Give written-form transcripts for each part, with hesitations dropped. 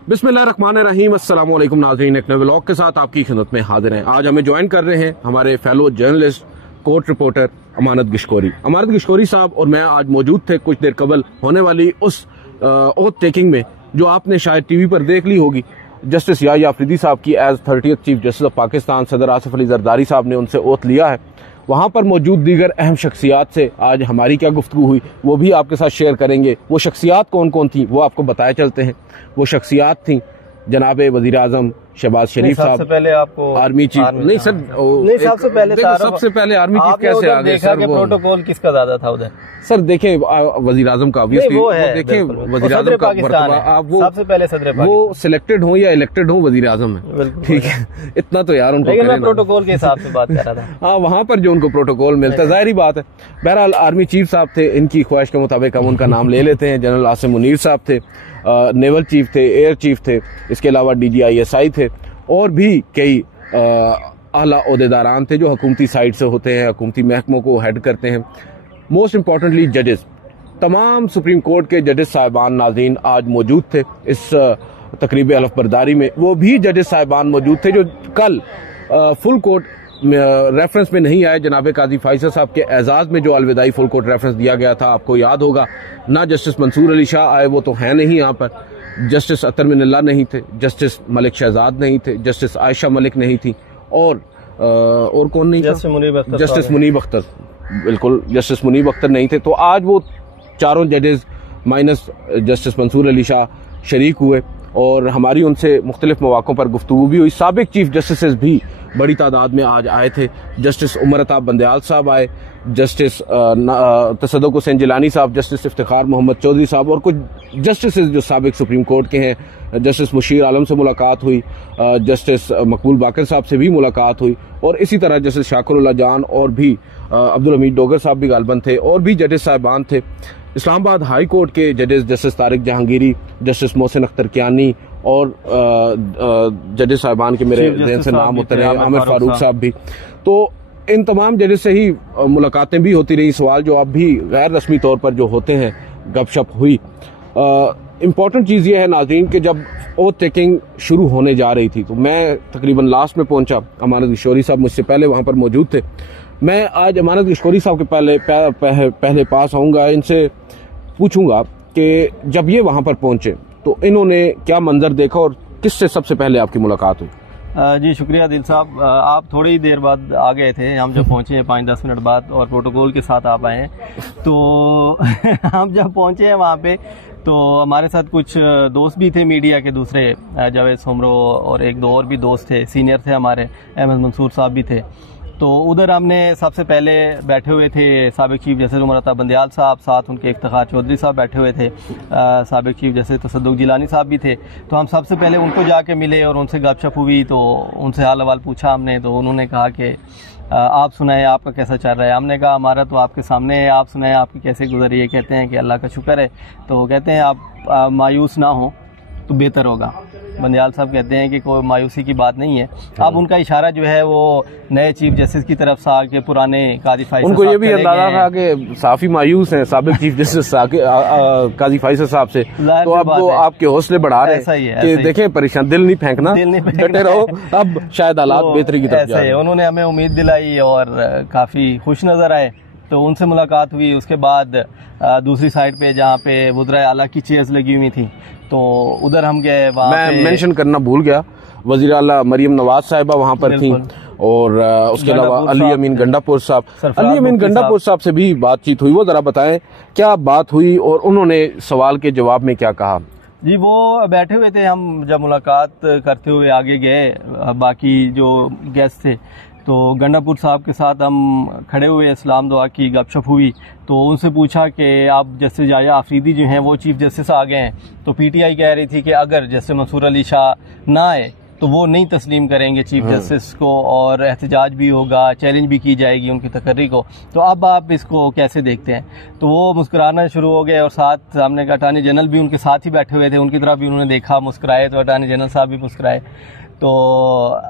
बिस्मिल्लाहिर्रहमानिर्रहीम, अस्सलाम वालेकुम नाज़रीन। एक नए व्लॉग के साथ आपकी खिदमत में हाजिर हैं। आज हमें ज्वाइन कर रहे हैं हमारे फेलो जर्नलिस्ट, कोर्ट रिपोर्टर अमानत गिशकोरी। अमानत गिशकोरी साहब और मैं आज मौजूद थे कुछ देर कबल होने वाली उस ओथ टेकिंग में जो आपने शायद टीवी पर देख ली होगी। जस्टिस याह्या अफरीदी साहब की as 30th chief justice of Pakistan सदर आसिफ अली जरदारी साहब ने उनसे ओथ लिया है। वहां पर मौजूद दीगर अहम शख्सियात से आज हमारी क्या गुफ्तगू हुई वो भी आपके साथ शेयर करेंगे। वो शख्सियात कौन कौन थी वो आपको बताए चलते हैं। वो शख्सियात थी जनाब वजीर आजम शहबाज शरीफ साहब। सबसे पहले आपको आर्मी चीफ नहीं सर, नहीं सबसे पहले आर्मी चीफ कैसे आ गए सर? वो प्रोटोकॉल किसका ज्यादा था उधर? सर देखें वजीर आजम का ऑब्वियसली वो देखें वजीर आजम का आप वो सबसे पहले सदर वो सिलेक्टेड हो या इलेक्टेड हो वजीर आजम है, ठीक है। इतना तो यार उनको प्रोटोकॉल के हिसाब से बात कर रहा था। हाँ, वहाँ पर जो उनको प्रोटोकॉल मिलता है जाहिर बात है। बहरहाल आर्मी चीफ साहब थे, इनकी ख्वाहिश के मुताबिक हम उनका नाम ले लेते हैं। जनरल आसिम मुनीर साहब थे, नेवल चीफ थे, एयर चीफ थे, इसके अलावा DGISI थे और भी कई आला ओहदेदारान थे जो हुकूमती साइड से होते हैं, हुकूमती महकमों को हेड करते हैं। मोस्ट इम्पॉर्टेंटली जजेस, तमाम सुप्रीम कोर्ट के जजेस साहिबान नाज़रीन आज मौजूद थे इस तकरीब अलफ बरदारी में। वो भी जजेस साहिबान मौजूद थे जो कल फुल कोर्ट रेफरेंस में नहीं आए। जनाब काजी फैसल साहब के एजाज में जो अलविदाई फुल कोर्ट रेफरेंस दिया गया था, आपको याद होगा, ना जस्टिस मंसूर अली शाह आए, वो तो है नहीं यहाँ पर, जस्टिस अतर मिनल्ला नहीं थे, जस्टिस मलिक शहजाद नहीं थे, जस्टिस आयशा मलिक नहीं थी और कौन नहीं था? जस्टिस मुनीब अख्तर, बिल्कुल जस्टिस मुनीब अख्तर नहीं थे। तो आज वो चारों जजेस माइनस जस्टिस मंसूर अली शाह शरीक हुए और हमारी उनसे मुख्तलिफ मौक़ों पर गुफ्तगू भी हुई। साबिक चीफ जस्टिस भी बड़ी तादाद में आज आए थे। जस्टिस उमर अताब बंदयाल साहब आए, जस्टिस तसद्दुक़ हुसैन जिलानी साहब, जस्टिस इफ्तिखार मोहम्मद चौधरी साहब और कुछ जस्टिस जो साबिक सुप्रीम कोर्ट के हैं। जस्टिस मुशीर आलम से मुलाकात हुई, जस्टिस मकबूल बाकर साहब से भी मुलाकात हुई और इसी तरह जस्टिस शाकिरुल्लाह जान और भी अब्दुल हमीद डोगर साहब भी गालबन थे और भी जजेस साहिबान थे। इस्लामाबाद हाई कोर्ट के जजेस जस्टिस तारिक जहांगीरी, जस्टिस मोहसिन अख्तर कियानी और जजेस साहिबान के मेरे जहन से नाम उतरे, आमिर फारूक साहब भी। तो इन तमाम जजेस से ही मुलाकातें भी होती रही। सवाल जो अब भी गैर रस्मी तौर पर जो होते हैं गपशप हुई। इम्पॉर्टेंट चीज़ ये है नाज़रीन कि जब ओथ टेकिंग शुरू होने जा रही थी तो मैं तकरीबन लास्ट में पहुंचा। अमानत गिशकोरी साहब मुझसे पहले वहां पर मौजूद थे। मैं आज अमानत गिशकोरी साहब के पहले पास आऊँगा, इनसे पूछूंगा कि जब ये वहां पर पहुंचे तो इन्होंने क्या मंजर देखा और किससे सबसे पहले आपकी मुलाकात हुई? जी शुक्रिया दिल साहब, आप थोड़ी देर बाद आ गए थे। हम जब पहुंचे 5-10 मिनट बाद और प्रोटोकॉल के साथ आप आए हैं। तो हम जब पहुंचे हैं वहाँ पे तो हमारे साथ कुछ दोस्त भी थे मीडिया के, दूसरे जावेद सुमरो और एक दो और भी दोस्त थे, सीनियर थे हमारे, अहमद मंसूर साहब भी थे। तो उधर हमने सबसे पहले बैठे हुए थे साबिक चीफ जस्टिस उमर अताब बंदयाल साहब, साथ उनके इफ्तिखार चौधरी साहब बैठे हुए थे, साबिक चीफ जस्टिस तसद्दुक़ जिलानी साहब भी थे। तो हम सबसे पहले उनको जाके मिले और उनसे गपशप हुई। तो उनसे हाल अहवाल पूछा हमने, तो उन्होंने कहा कि आप सुनाएं आपका कैसा चल रहा है। हमने कहा हमारा तो आपके सामने है, आप सुनाएं आपकी कैसे गुजरी है। कहते हैं कि अल्लाह का शुक्र है। तो कहते हैं आप मायूस ना हो तो बेहतर होगा। बंदयाल साहब कहते हैं कि कोई मायूसी की बात नहीं है। अब उनका इशारा जो है वो नए चीफ जस्टिस की तरफ से आके पुराने काजी फैसल, उनको ये भी अंदाजा था कि काफी मायूस हैं साबिक चीफ जस्टिस काजी फैसल साहब से। तो अब वो आपके हौसले बढ़ा रहे हैं कि देखें परेशान, दिल नहीं फेंकना, डटे रहो, अब शायद हालात बेहतरी की तरफ जा रहे हैं। उन्होंने हमें उम्मीद दिलाई और काफी खुश नजर आए। तो उनसे मुलाकात हुई। उसके बाद दूसरी साइड पे जहाँ पे वज़राए आला की चेयर्स लगी हुई थी तो उधर हम गए। मैं मेंशन करना भूल गया, वज़ीर आला मरियम नवाज साहिबा वहाँ पर थी और उसके अलावा अली अमीन गंडापुर साहब, अली अमीन गंडापुर साहब से भी बातचीत हुई। वो जरा बताएं क्या बात हुई और उन्होंने सवाल के जवाब में क्या कहा? जी वो बैठे हुए थे, हम जब मुलाकात करते हुए आगे गए, बाकी जो गेस्ट थे तो गंडापुर साहब के साथ हम खड़े हुए, इस्लाम दुआ की गपशप हुई। तो उनसे पूछा कि आप जस्टिस याह्या अफरीदी जो हैं वो चीफ जस्टिस आ गए हैं। तो PTI कह रही थी कि अगर जस्टिस मंसूर अली शाह ना आए तो वो नहीं तस्लीम करेंगे चीफ जस्टिस को और एहतजाज भी होगा, चैलेंज भी की जाएगी उनकी तकर्री को। तो अब आप इसको कैसे देखते हैं? तो वो मुस्कुराना शुरू हो गए और साथ सामने का अटॉर्नी जनरल भी उनके साथ ही बैठे हुए थे, उनकी तरफ भी उन्होंने देखा, मुस्कुराए। तो अटॉर्नी जनरल साहब भी मुस्कुराए। तो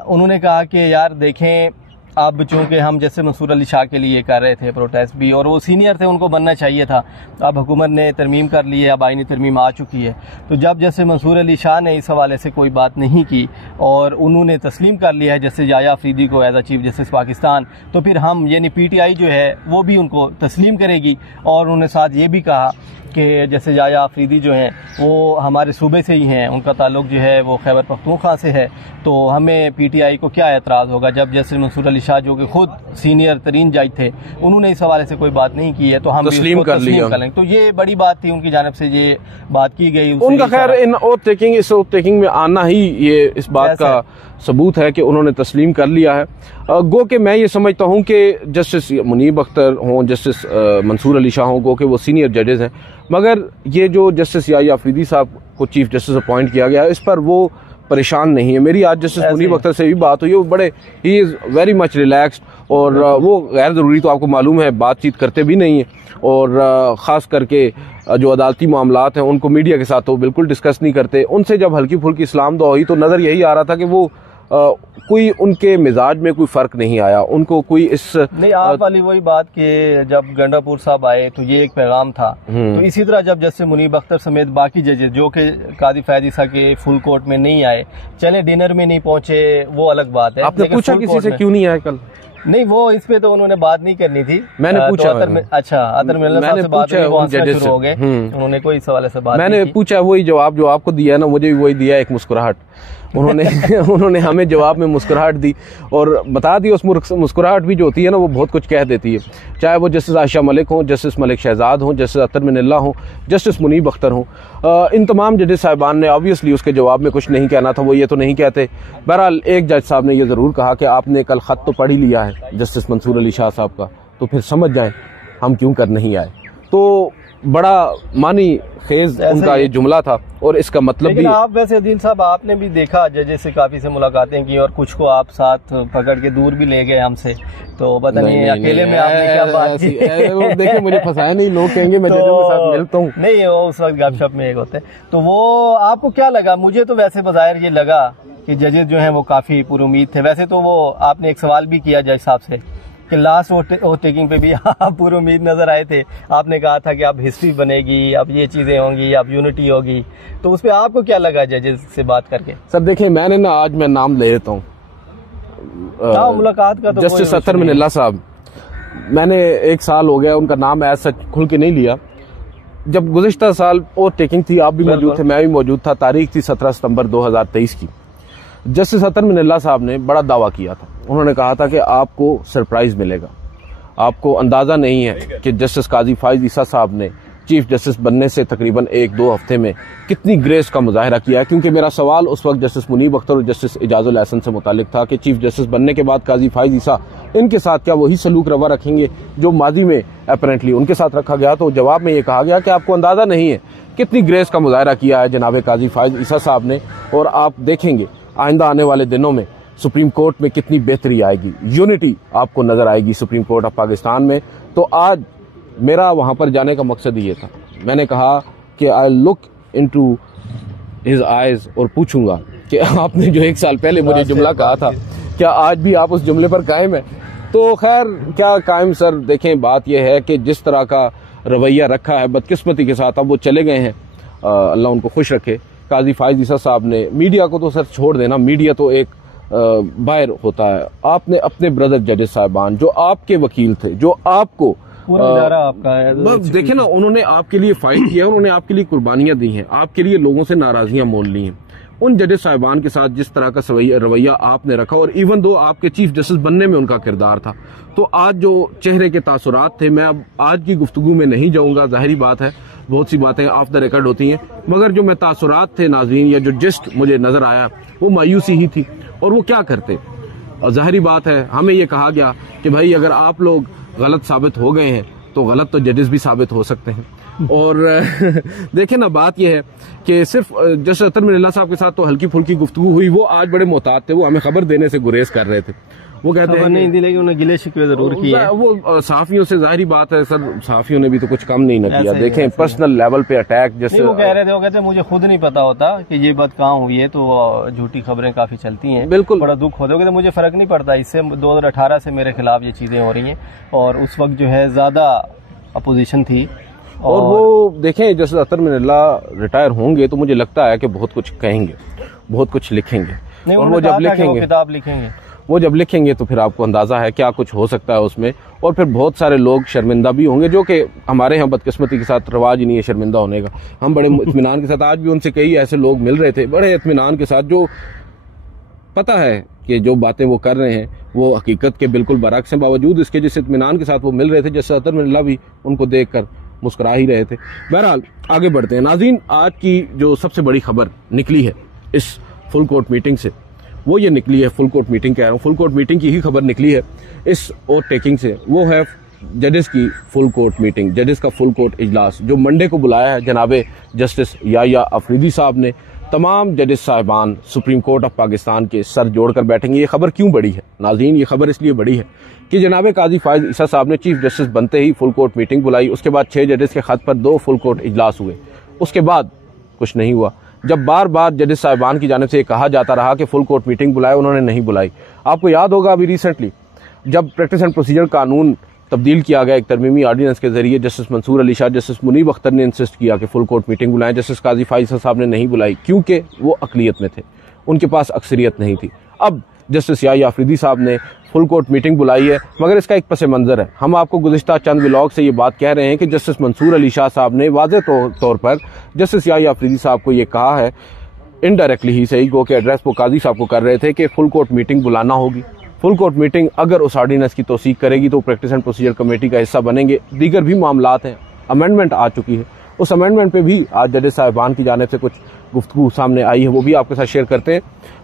उन्होंने कहा कि यार देखें अब चूंकि हम जैसे मंसूर अली शाह के लिए कर रहे थे प्रोटेस्ट भी, और वो सीनियर थे, उनको बनना चाहिए था। अब हुकूमत ने तरमीम कर ली है, अब आईनी तरमीम आ चुकी है। तो जब जैसे मंसूर अली शाह ने इस हवाले से कोई बात नहीं की और उन्होंने तस्लीम कर लिया है जैसे याया अफरीदी को as a chief justice Pakistan, तो फिर हम यानी PTI जो है वो भी उनको तस्लीम करेगी। और उन्होंने साथ ये भी कहा कि जैसे याया अफरीदी जो हैं वो हमारे सूबे से ही हैं, उनका ताल्लुक जो है वो खैबर पख्तूनख्वा से है, तो हमें PTI को क्या एतराज़ होगा। जब जैसे मंसूर अली शाह जो कि खुद सीनियर तरीन जज थे, उन्होंने इस हवाले से कोई बात नहीं की है, तो हम तस्लीम कर लेंगे। तो ये बड़ी बात थी उनकी जानिब से, ये बात की गई उनका। खैर इन ओथ टेकिंग, इस ओथ टेकिंग में आना ही ये इस बात का सबूत है कि उन्होंने तस्लीम कर लिया है। गो के मैं ये समझता हूँ कि जस्टिस मुनीब अख्तर हों, जस्टिस मंसूर अली शाह हों, गो के वो सीनियर जजेस हैं, मगर ये जो जस्टिस याया अफरीदी साहब को चीफ जस्टिस अपॉइंट किया गया है, इस पर वो परेशान नहीं है। मेरी आज जस्टिस मुनीब अख्तर से भी बात हुई, वो बड़े he is very much relaxed, और वो गैर ज़रूरी तो आपको मालूम है बातचीत करते भी नहीं है, और ख़ास करके जो अदालती मामलात हैं उनको मीडिया के साथ तो बिल्कुल डिस्कस नहीं करते। उनसे जब हल्की फुल्की इस्लाम दुआ हुई तो नज़र यही आ रहा था कि वो कोई उनके मिजाज में कोई फर्क नहीं आया, उनको कोई इस नहीं। आप वाली वही बात कि जब गंडापुर साहब आए तो ये एक पैगाम था, तो इसी तरह जब जैसे मुनीब अख्तर समेत बाकी जजेस जो कि कादी फैज ईसा के फुल कोर्ट में नहीं आए, चले डिनर में नहीं पहुंचे वो अलग बात है। आपने पूछा किसी से क्यों नहीं आए कल? नहीं, वो इस पे तो उन्होंने बात नहीं करनी थी। मैंने पूछा, अच्छा अतर मिल्ला साहब से बात शुरू हो गए, उन्होंने कोई सवाल से बात मैंने पूछा, वही जवाब जो आपको दिया ना, मुझे भी वही दिया, एक मुस्कुराहट। उन्होंने हमें जवाब में मुस्कुराहट दी, और बता दी उस मुस्कुराहट भी जो होती है ना वो बहुत कुछ कह देती है। चाहे वो जस्टिस आयशा मलिक हों, जस्टिस मलिक शहजाद हों, जस्टिस अतर मिल्ला हों, जस्टिस मुनीब अख्तर हों, इन तमाम जजेस साहिबान ने ऑब्वियसली उसके जवाब में कुछ नहीं कहना था, वो ये तो नहीं कहते। बहरहाल एक जज साहब ने ये ज़रूर कहा कि आपने कल ख़त तो पढ़ ही लिया है जस्टिस मंसूर अली शाह साहब का, तो फिर समझ जाएं हम क्यों कर नहीं आए। तो बड़ा मानी खेज उनका ये जुमला था, और इसका मतलब भी। आप वैसे अदील साहब आपने भी देखा जजेस से काफी से मुलाकातें की, और कुछ को आप साथ पकड़ के दूर भी ले गए हमसे, तो पता नहीं अकेले में आपने क्या बात की। देखिए मुझे फंसाया नहीं, लोग कहेंगे मैं जजों के साथ मिलता हूँ। नहीं, वो उस वक्त गपशप में एक होते हैं। तो वो आपको क्या लगा? मुझे तो वैसे बज़ाहिर ये लगा कि जजेस जो हैं वो काफी पुरुमीद थे। वैसे तो वो आपने एक सवाल भी किया जज साहब से कि लास्ट ओथ टेकिंग पे भी आप पूरी उम्मीद नजर आए थे, आपने कहा था कि अब हिस्ट्री बनेगी, अब ये चीजें होंगी, अब यूनिटी होगी, तो उस पर आपको क्या लगा जजेस से बात करके? सर देखिए, मैंने ना आज मैं नाम ले लेता हूँ मुलाकात का, तो जस्टिस अतर मिल्ला साहब, मैंने 1 साल हो गया उनका नाम ऐसा सच खुल के नहीं लिया। जब गुज़िश्ता साल ओथ टेकिंग थी, आप भी मौजूद थे, मैं भी मौजूद था, तारीख थी 17 सितंबर 2023 की। जस्टिस अतर मिल्ला साहब ने बड़ा दावा किया था, उन्होंने कहा था कि आपको सरप्राइज मिलेगा, आपको अंदाजा नहीं है कि जस्टिस काजी फाइज ईसा साहब ने चीफ जस्टिस बनने से तकरीबन 1-2 हफ्ते में कितनी ग्रेस का मुजाहिरा किया है। क्योंकि मेरा सवाल उस वक्त जस्टिस मुनीब अख्तर और जस्टिस इजाजुल एहसन से मुतालिक था कि चीफ जस्टिस बनने के बाद काजी फाइज ईसा इनके साथ क्या वही सलूक रवा रखेंगे जो माजी में अपेरेंटली उनके साथ रखा गया। तो जवाब में ये कहा गया कि आपको अंदाजा नहीं है कितनी ग्रेस का मुजाहिरा किया है जनाब काजी फाइज ईसा साहब ने, और आप देखेंगे आइंदा आने वाले दिनों में सुप्रीम कोर्ट में कितनी बेहतरी आएगी, यूनिटी आपको नजर आएगी सुप्रीम कोर्ट ऑफ पाकिस्तान में। तो आज मेरा वहां पर जाने का मकसद ये था, मैंने कहा कि I look into his eyes और पूछूंगा कि आपने जो 1 साल पहले मुझे जुमला कहा था, क्या आज भी आप उस जुमले पर कायम है? तो खैर क्या कायम सर, देखें बात यह है कि जिस तरह का रवैया रखा है बदकिस्मती के साथ अब वो चले गए हैं, अल्लाह उनको खुश रखे। काजी फाइज ईसा साहब ने, मीडिया को तो सर छोड़ देना, मीडिया तो एक बाहर होता है, आपने अपने ब्रदर जजेस साहिबान जो आपके वकील थे, जो आपको देखे ना, उन्होंने आपके लिए फाइट किया, उन्होंने आपके लिए कुर्बानियां दी हैं, आपके लिए लोगों से नाराजगियां मोल ली हैं। उन जजेस साहिबान के साथ जिस तरह का रवैया आपने रखा, और इवन दो आपके चीफ जस्टिस बनने में उनका किरदार था, तो आज जो चेहरे के तासुरात थे, मैं अब आज की गुफ्तगू में नहीं जाऊंगा, जाहिर बात है बहुत सी बातें ऑफ द रिकॉर्ड होती हैं, मगर जो मैं तासुरात थे नाज़रीन, या जो जिस्ट मुझे नजर आया वो मायूसी ही थी। और वो क्या करते, और जाहिर बात है हमें ये कहा गया कि भाई अगर आप लोग गलत साबित हो गए हैं तो गलत तो जजेस भी साबित हो सकते हैं। और देखें ना, बात यह है कि सिर्फ जैसे अतर मिनल्ला साहब के साथ तो हल्की फुल्की गुफ्तगू हुई, वो आज बड़े मोहतात थे, वो हमें खबर देने से गुरेज कर रहे थे। वो कहते हैं नहीं दी, लेकिन उन्होंने गिले शिकवे जरूर किए। वो सहाफियों से जाहिर बात है सर, सहाफियों ने भी तो कुछ कम नहीं न किया। देखें पर्सनल लेवल पे अटैक, जैसे वो कह रहे थे, वो कहते मुझे खुद नहीं पता होता कि ये बात कहाँ हुई है, तो झूठी खबरें काफी चलती हैं, बिल्कुल बड़ा दुख होता है। मुझे फर्क नहीं पड़ता, इससे 2018 से मेरे खिलाफ ये चीजें हो रही हैं, और उस वक्त जो है ज्यादा अपोजिशन थी। और वो देखें जैसे अतर मिनल्ला रिटायर होंगे तो मुझे लगता है कि बहुत कुछ कहेंगे, बहुत कुछ लिखेंगे, और वो जब लिखेंगे, किताब लिखेंगे, वो जब लिखेंगे तो फिर आपको अंदाजा है क्या कुछ हो सकता है उसमें। और फिर बहुत सारे लोग शर्मिंदा भी होंगे, जो कि हमारे यहाँ बदकिस्मती के साथ रवाज ही नहीं है शर्मिंदा होने का। हम बड़े इत्मीनान के साथ, आज भी उनसे कई ऐसे लोग मिल रहे थे बड़े इत्मीनान के साथ, जो पता है कि जो बातें वो कर रहे हैं वो हकीकत के बिल्कुल बरअक्स हैं, बावजूद इसके जिस इत्मीनान के साथ वो मिल रहे थे, जैसे अतर मिनल्ला भी उनको देख कर मुस्कुरा ही रहे थे। बहरहाल आगे बढ़ते हैं नाज़रीन। आज की जो सबसे बड़ी खबर निकली है इस फुल कोर्ट मीटिंग से, वो ये निकली है, फुल कोर्ट मीटिंग कह रहा हूँ, फुल कोर्ट मीटिंग की ही खबर निकली है इस ओवरटेकिंग से। वो है जजेस की फुल कोर्ट मीटिंग, जजेस का फुल कोर्ट इजलास, जो मंडे को बुलाया है जनाबे जस्टिस याया अफरीदी साहब ने। तमाम जजेस साहिबान सुप्रीम कोर्ट ऑफ पाकिस्तान के सर जोड़कर बैठेंगे। ये खबर क्यों बड़ी है नाज़रीन? ये खबर इसलिए बड़ी है कि जनाबे काजी फायज ईसा साहब ने चीफ जस्टिस बनते ही फुल कोर्ट मीटिंग बुलाई। उसके बाद 6 जजेस के खत पर 2 फुल कोर्ट इजलास हुए, उसके बाद कुछ नहीं हुआ। जब बार बार जजेस साहिबान की जानिब से ये कहा जाता रहा कि फुल कोर्ट मीटिंग बुलाए, उन्होंने नहीं बुलाई। आपको याद होगा अभी रिसेंटली जब प्रैक्टिस एंड प्रोसीजर कानून तब्दील किया गया एक तरमीमी ऑर्डिनेंस के जरिए, जस्टिस मंसूर अली शाह, जस्टिस मुनीब अख्तर ने इंसिस्ट किया कि फुल कोर्ट मीटिंग बुलाएं। जस्टिस काजी फाइज साहब ने नहीं बुलाई क्योंकि वो अकलियत में थे, उनके पास अक्सरियत नहीं थी। अब जस्टिस याया अफरीदी साहब ने फुल कोर्ट मीटिंग बुलाई है, मगर इसका एक पस मंजर है। हम आपको गुज़िश्ता चंद व्लॉग से ये बात कह रहे हैं कि जस्टिस मंसूर अली शाह साहब ने वाज़ेह तौर पर जस्टिस याया अफरीदी साहब को ये कहा है, इनडायरेक्टली ही सही को, कि एड्रेस वो काजी साहब को कर रहे थे कि फुल कोर्ट मीटिंग बुलाना होगी। फुल कोर्ट मीटिंग अगर उस ऑर्डिनेंस की तौसीक करेगी तो प्रैक्टिस एंड प्रोसीजर कमेटी का हिस्सा बनेंगे। दीगर भी मामलात हैं, अमेंडमेंट आ चुकी है, उस अमेंडमेंट पे भी आज जजेस साहिबान की जानिब से कुछ गुफ्तगू सामने आई है, वो भी आपके साथ शेयर करते हैं।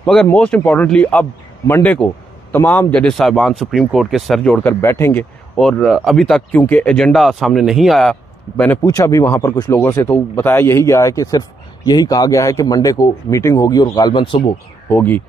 मगर मोस्ट इंपॉर्टेंटली अब मंडे को तमाम जजेस साहिबान सुप्रीम कोर्ट के सर जोड़कर बैठेंगे। और अभी तक क्योंकि एजेंडा सामने नहीं आया, मैंने पूछा भी वहाँ पर कुछ लोगों से, तो बताया यही गया है कि सिर्फ यही कहा गया है कि मंडे को मीटिंग होगी और गालबन सुबह होगी।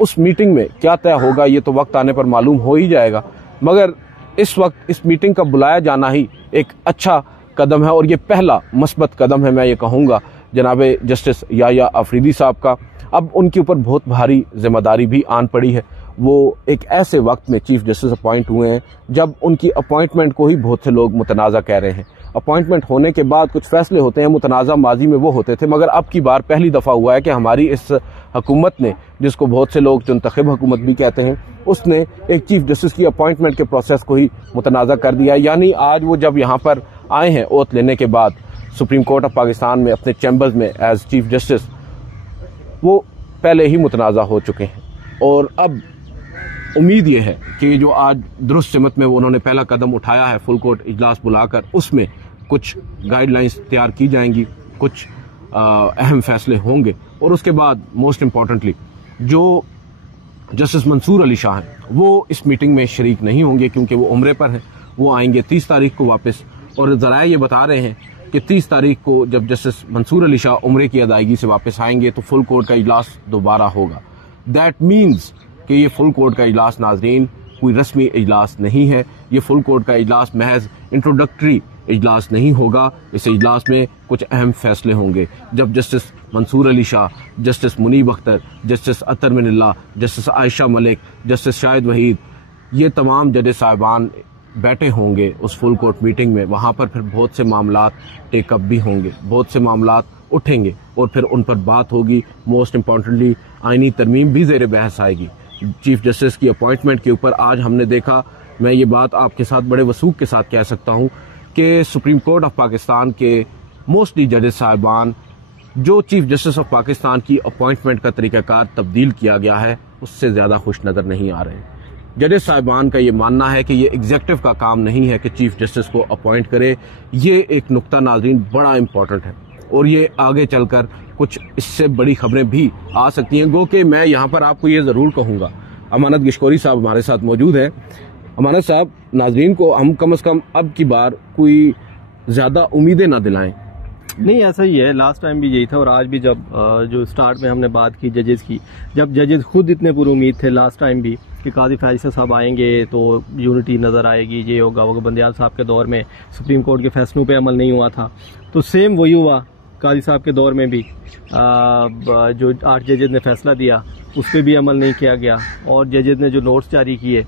उस मीटिंग में क्या तय होगा ये तो वक्त आने पर मालूम हो ही जाएगा, मगर इस वक्त इस मीटिंग का बुलाया जाना ही एक अच्छा कदम है, और ये पहला मस्बत कदम है मैं ये कहूँगा जनाबे जस्टिस याया अफरीदी साहब का। अब उनके ऊपर बहुत भारी जिम्मेदारी भी आन पड़ी है। वो एक ऐसे वक्त में चीफ जस्टिस अपॉइंट हुए हैं जब उनकी अपॉइंटमेंट को ही बहुत से लोग मुतनाज़ा कह रहे हैं। अपॉइंटमेंट होने के बाद कुछ फैसले होते हैं, मुतनाज़ा माजी में वो होते थे, मगर अब की बार पहली दफ़ा हुआ है कि हमारी इस हुकूमत ने, जिसको बहुत से लोग मुंतखब हुकूमत भी कहते हैं, उसने एक चीफ जस्टिस की अपॉइंटमेंट के प्रोसेस को ही मुतनाज़ा कर दिया है। यानी आज वो जब यहाँ पर आए हैं ओथ लेने के बाद सुप्रीम कोर्ट ऑफ पाकिस्तान में अपने चैम्बर्स में एज चीफ जस्टिस, वो पहले ही मुतनाज़ा हो चुके हैं। और अब उम्मीद ये है कि जो आज दुरुस्त सिमत में उन्होंने पहला कदम उठाया है फुल कोर्ट इजलास बुलाकर, उसमें कुछ गाइडलाइंस तैयार की जाएंगी, कुछ अहम फैसले होंगे। और उसके बाद मोस्ट इम्पॉर्टेंटली जो जस्टिस मंसूर अली शाह हैं वो इस मीटिंग में शरीक नहीं होंगे क्योंकि वो उम्रे पर हैं। वो आएंगे 30 तारीख को वापस, और ज़राए ये बता रहे हैं कि 30 तारीख को जब जस्टिस मंसूर अली शाह उम्रे की अदायगी से वापस आएंगे तो फुल कोर्ट का इजलास दोबारा होगा। दैट मीन्स कि ये फुल कोर्ट का इजलास नाजरीन कोई रस्मी इजलास नहीं है। ये फुल कोर्ट का इजलास महज इंट्रोडक्टरी इजलास नहीं होगा। इस इजलास में कुछ अहम फैसले होंगे जब justice Mansoor Ali Shah, justice Muneeb Akhtar, justice Athar Minallah, justice Ayesha Malik, justice Shahid Waheed, ये तमाम जजेस साहिबान बैठे होंगे उस फुल कोर्ट मीटिंग में। वहाँ पर फिर बहुत से मामलात टेकअप भी होंगे, बहुत से मामलात उठेंगे और फिर उन पर बात होगी। मोस्ट इम्पॉर्टेंटली आईनी तरमीम भी ज़ेर बहस आएगी। चीफ जस्टिस की अपॉइंटमेंट के ऊपर आज हमने देखा, मैं ये बात आपके साथ बड़े वसूख के साथ कह सकता हूँ कि सुप्रीम कोर्ट ऑफ पाकिस्तान के मोस्टली जजेस साहिबान, जो चीफ जस्टिस ऑफ पाकिस्तान की अपॉइंटमेंट का तरीक़ाकार तब्दील किया गया है, उससे ज़्यादा खुश नज़र नहीं आ रहे हैं। जजेस साहिबान का ये मानना है कि ये एग्जीक्यूटिव का काम नहीं है कि चीफ जस्टिस को अपॉइंट करे। ये एक नुक्ता नाज़रीन बड़ा इंपॉर्टेंट है और ये आगे चलकर कुछ इससे बड़ी खबरें भी आ सकती हैं। गो कि मैं यहाँ पर आपको ये ज़रूर कहूँगा, अमानत गिशकोरी साहब हमारे साथ मौजूद हैं। अमानत साहब, नाजरीन को हम कम से कम अब की बार कोई ज्यादा उम्मीदें ना दिलाएं। नहीं, ऐसा ही है, लास्ट टाइम भी यही था और आज भी। जब जो स्टार्ट में हमने बात की जजेस की, जब जजेस खुद इतने पूरी उम्मीद थे लास्ट टाइम भी कि काजी फैसला साहब आएंगे तो यूनिटी नज़र आएगी, ये होगा वो। बंदियाल साहब के दौर में सुप्रीम कोर्ट के फैसलों पे अमल नहीं हुआ था, तो सेम वही हुआ काजी साहब के दौर में भी। जो 8 जजेस ने फैसला दिया उस पर भी अमल नहीं किया गया, और जजेस ने जो नोट्स जारी किए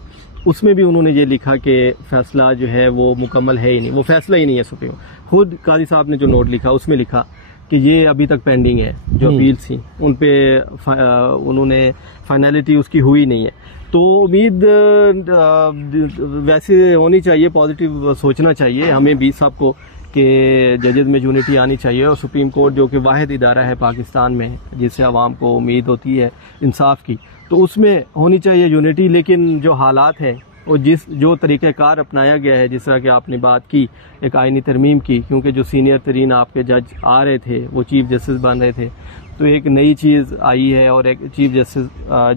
उसमें भी उन्होंने ये लिखा कि फैसला जो है वो मुकम्मल है ही नहीं, वो फैसला ही नहीं है सुप्रीम। खुद काजी साहब ने जो नोट लिखा उसमें लिखा कि ये अभी तक पेंडिंग है, जो अपील्स थी उन पे उन्होंने फाइनलिटी उसकी हुई नहीं है। तो उम्मीद वैसे होनी चाहिए, पॉजिटिव सोचना चाहिए हमें भी सबको कि जजेस में यूनिटी आनी चाहिए, और सुप्रीम कोर्ट जो कि वाहिद इदारा है पाकिस्तान में जिससे आवाम को उम्मीद होती है इंसाफ की, तो उसमें होनी चाहिए यूनिटी। लेकिन जो हालात है और जो तरीक़ाकार अपनाया गया है, जिस तरह की आपने बात की एक आईनी तरमीम की, क्योंकि जो सीनियर तरीन आपके जज आ रहे थे वो चीफ जस्टिस बन रहे थे, तो एक नई चीज़ आई है। और एक चीफ जस्टिस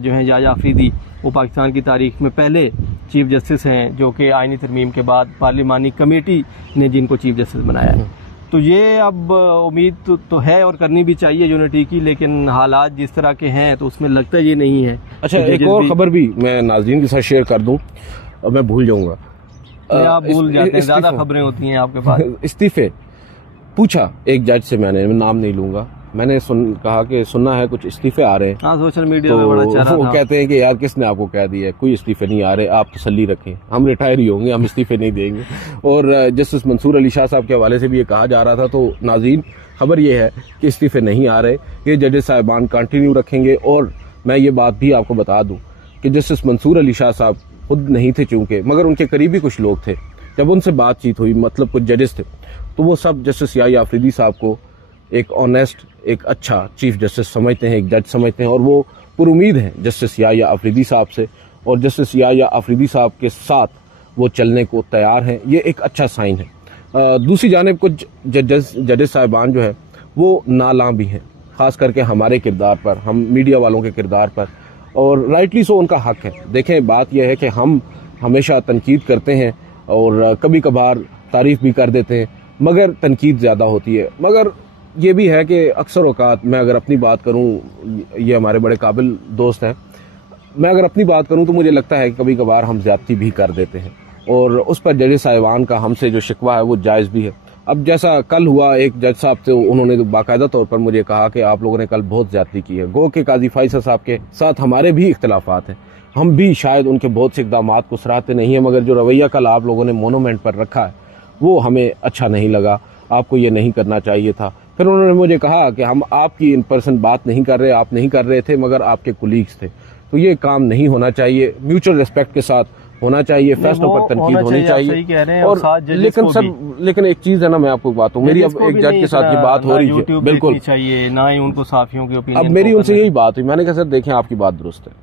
जो है याह्या अफरीदी, वो पाकिस्तान की तारीख में पहले चीफ जस्टिस हैं जो कि आईनी तरमीम के बाद पार्लिमानी कमेटी ने जिनको चीफ जस्टिस बनाया है। तो ये अब उम्मीद तो है और करनी भी चाहिए यूनिटी की, लेकिन हालात जिस तरह के हैं तो उसमें लगता ये नहीं है। अच्छा, एक और खबर भी मैं नाज़रीन के साथ शेयर कर दूं, मैं भूल जाऊंगा। आप भूल जाते हैं, ज्यादा खबरें होती हैं आपके पास। इस्तीफे पूछा एक जज से, मैंने नाम नहीं लूंगा, मैंने कहा कि सुनना है कुछ इस्तीफे आ रहे हैं। हाँ, सोशल मीडिया में बड़ा चल रहा था। वो कहते हैं कि यार किसने आपको कह दिया, कोई इस्तीफे नहीं आ रहे, आप तसल्ली रखें, हम रिटायर ही होंगे, हम इस्तीफे नहीं देंगे। और जस्टिस मंसूर अली शाह साहब के हवाले से भी ये कहा जा रहा था। तो नाज़रीन, खबर ये है कि इस्तीफे नहीं आ रहे, ये जजेस साहिबान कंटिन्यू रखेंगे। और मैं ये बात भी आपको बता दूं कि जस्टिस मंसूर अली शाह साहब खुद नहीं थे चूंकि, मगर उनके करीबी कुछ लोग थे, जब उनसे बातचीत हुई, मतलब कुछ जजेस थे, तो वो सब जस्टिस याह्या अफरीदी साहब को एक ऑनेस्ट, एक अच्छा चीफ जस्टिस समझते हैं, एक जज समझते हैं, और वो पुरुमीद हैं जस्टिस याह्या अफरीदी साहब से, और जस्टिस याह्या अफरीदी साहब के साथ वो चलने को तैयार हैं। ये एक अच्छा साइन है। दूसरी जानिब कुछ जजेस साहिबान जो है वो नालां भी हैं, खास करके हमारे किरदार पर, हम मीडिया वालों के किरदार पर, और राइटली सो उनका हक है। देखें, बात यह है कि हम हमेशा तनकीद करते हैं और कभी कभार तारीफ भी कर देते हैं, मगर तनकीद ज़्यादा होती है। मगर ये भी है कि अक्सर औकात, मैं अगर अपनी बात करूं, ये हमारे बड़े काबिल दोस्त हैं, मैं अगर अपनी बात करूं तो मुझे लगता है कि कभी कभार हम ज्यादती भी कर देते हैं, और उस पर जज साहिबान का हमसे जो शिकवा है वो जायज़ भी है। अब जैसा कल हुआ, एक जज साहब थे, उन्होंने बाकायदा तौर पर मुझे कहा कि आप लोगों ने कल बहुत ज्यादती की है। गो के काजी फैसला साहब के साथ हमारे भी इख्तलाफात हैं, हम भी शायद उनके बहुत से इक़दाम को सराहते नहीं है, मगर जो रवैया कल आप लोगों ने मोनूमेंट पर रखा है वो हमें अच्छा नहीं लगा, आपको ये नहीं करना चाहिए था। फिर उन्होंने मुझे कहा कि हम आपकी इन पर्सन बात नहीं कर रहे, आप नहीं कर रहे थे, मगर आपके कुलीग्स थे, तो ये काम नहीं होना चाहिए, म्यूचुअल रिस्पेक्ट के साथ होना चाहिए, फैसलों पर तनकीद होनी चाहिए। और लेकिन एक चीज है ना, मैं आपको बात हूँ, मेरी अब एक जज के साथ की बात हो रही है, बिल्कुल चाहिए ना ही उनको साफियों की ओपिनियन। अब मेरी उनसे यही बात हुई, मैंने कहा सर देखें, आपकी बात दुरुस्त है,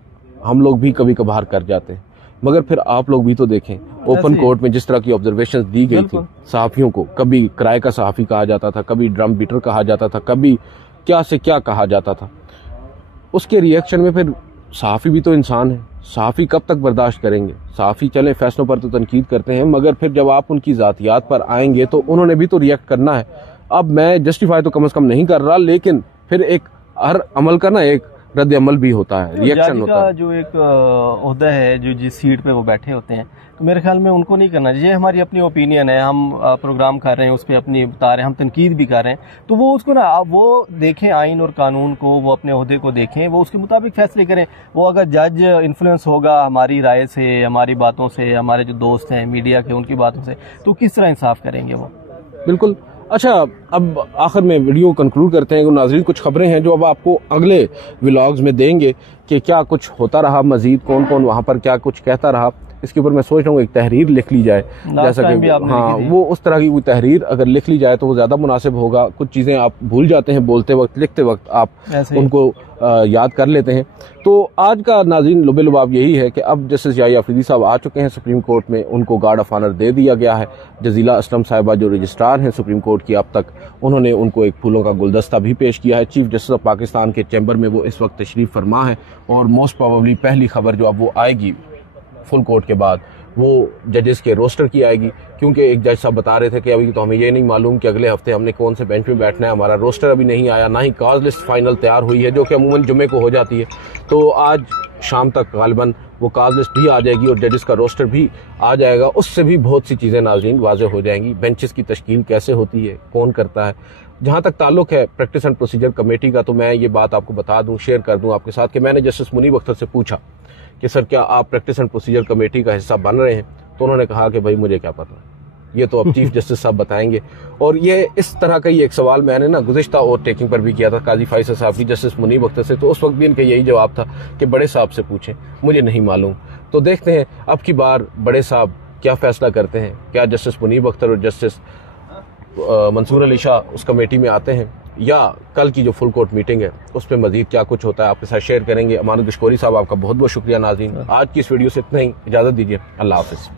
हम लोग भी कभी कभार कर जाते हैं, मगर फिर आप लोग भी तो देखें, ओपन कोर्ट में जिस तरह की ऑब्जर्वेशंस दी गई थी सहाफियों को, कभी किराए का सहाफी कहा जाता था, कभी ड्रम बीटर कहा जाता था, कभी क्या से क्या कहा जाता था, उसके रिएक्शन में फिर सहाफी भी तो इंसान है, सहाफी कब तक बर्दाश्त करेंगे। सहाफी चले फैसलों पर तो तनकीद करते हैं, मगर फिर जब आप उनकी जातियात पर आएंगे तो उन्होंने भी तो रिएक्ट करना है। अब मैं जस्टिफाई तो कम से कम नहीं कर रहा, लेकिन फिर एक हर अमल का ना एक रद्द अमल भी होता है, रिएक्शन होता है। जो एक ओहदा है, जो जिस सीट पे वो बैठे होते हैं, तो मेरे ख्याल में उनको नहीं करना चाहिए। हमारी अपनी ओपिनियन है, हम प्रोग्राम कर रहे हैं, उस पर अपनी बता रहे हैं, हम तनकीद भी कर रहे हैं, तो वो उसको ना वो देखें, आइन और कानून को, वो अपने ओहदे को देखें, वो उसके मुताबिक फैसले करें। वो अगर जज इन्फ्लुएंस होगा हमारी राय से, हमारी बातों से, हमारे जो दोस्त हैं मीडिया के उनकी बातों से, तो किस तरह इंसाफ करेंगे वो। बिल्कुल। अच्छा, अब आखिर में वीडियो कंक्लूड करते हैं। नाज़रीन, कुछ खबरें हैं जो अब आपको अगले व्लॉग्स में देंगे कि क्या कुछ होता रहा मजीद, कौन कौन वहां पर क्या कुछ कहता रहा। इसके ऊपर मैं सोच रहा हूँ एक तहरीर लिख ली जाए, जैसा कि हाँ, वो उस तरह की कोई तहरीर अगर लिख ली जाए तो वो ज्यादा मुनासिब होगा। कुछ चीजें आप भूल जाते हैं बोलते वक्त, लिखते वक्त आप उनको याद कर लेते हैं। तो आज का नाज़रीन लुबे लुबाब यही है कि अब जस्टिस याह्या अफरीदी साहब आ चुके हैं सुप्रीम कोर्ट में, उनको गार्ड ऑफ ऑनर दे दिया गया है। जजीला असलम साहिबा जो रजिस्ट्रार हैं सुप्रीम कोर्ट की अब तक, उन्होंने उनको एक फूलों का गुलदस्ता भी पेश किया है। चीफ जस्टिस ऑफ पाकिस्तान के चैम्बर में वो इस वक्त तशरीफ फरमा है, और मोस्ट प्रोबेबली पहली खबर जो अब वो आएगी फुल कोर्ट के बाद वो जजेस के रोस्टर की आएगी, क्योंकि एक जज साहब बता रहे थे कि अभी तो हमें ये नहीं मालूम कि अगले हफ्ते हमने कौन से बेंच में बैठना है, हमारा रोस्टर अभी नहीं आया, ना ही कॉज लिस्ट फाइनल तैयार हुई है, जो कि अमूमन जुमे को हो जाती है। तो आज शाम तक गालिबन वो कॉज लिस्ट भी आ जाएगी और जजेस का रोस्टर भी आ जाएगा। उससे भी बहुत सी चीज़ें नाज़रीन वाज़ेह हो जाएंगी, बेंचेस की तश्कील कैसे होती है, कौन करता है। जहाँ तक ताल्लुक है प्रैक्टिस एंड प्रोसीजर कमेटी का, तो मैं ये बात आपको बता दूं, शेयर कर दूं आपके साथ कि मैंने जस्टिस मुनीब अख्तर से पूछा कि सर क्या आप प्रैक्टिस एंड प्रोसीजर कमेटी का हिस्सा बन रहे हैं, तो उन्होंने कहा कि भाई मुझे क्या पता, ये तो अब चीफ जस्टिस साहब बताएंगे। और ये इस तरह का ही एक सवाल मैंने ना गुज़िश्ता ओवरटेकिंग पर भी किया था काजी फैसल साहब की जस्टिस मुनीब अख्तर से, तो उस वक्त भी इनका यही जवाब था कि बड़े साहब से पूछें, मुझे नहीं मालूम। तो देखते हैं अब की बार बड़े साहब क्या फैसला करते हैं, क्या जस्टिस मुनीब अख्तर और जस्टिस मंसूर अली शाह उस कमेटी में आते हैं, या कल की जो फुल कोर्ट मीटिंग है उस पर मजीद क्या कुछ होता है आपके साथ शेयर करेंगे। अमानत गशकोरी साहब आपका बहुत बहुत शुक्रिया। नाज़रीन आज की इस वीडियो से इतना ही, इजाज़त दीजिए, अल्लाह हाफिज़।